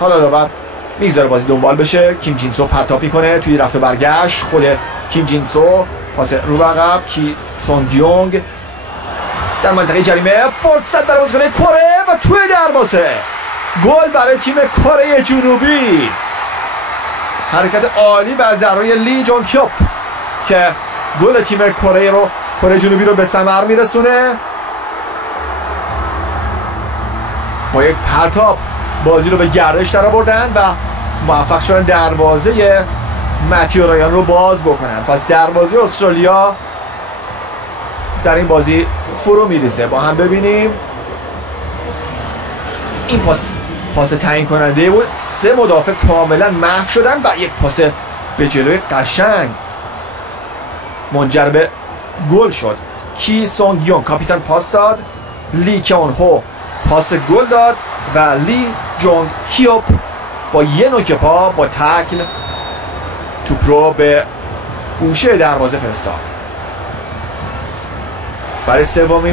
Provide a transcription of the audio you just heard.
حالا داور میگذاره بازی دنبال بشه. کیم جین سو پرتاب میکنه توی رفت و برگشت. خود کیم جین سو پاس رو عقب. کی سون دیونگ در منطقه جریمه، فرصت برای بازیکن کره و توی دروازه. گل برای تیم کره جنوبی. حرکت عالی و ضربه لی جونگ هیوپ که گل تیم کره جنوبی رو به ثمر میرسونه. با یک پرتاب بازی رو به گردش در آوردن و موفق شدن دروازه متیو رایان رو باز بکنن. پس دروازه استرالیا در این بازی فرو میریزه. با هم ببینیم. این پاس تعیین کننده بود. 3 مدافع کاملا محو شدن و یک پاس به جلوی قشنگ منجر به گل شد. کی سونگ یونگ کاپیتان پاس داد. لی کیون هو پاس گل داد و لی جونگ هیوپ با یه نوک پا با تکل توپ رو به گوشه دروازه فرستاد. برای سومین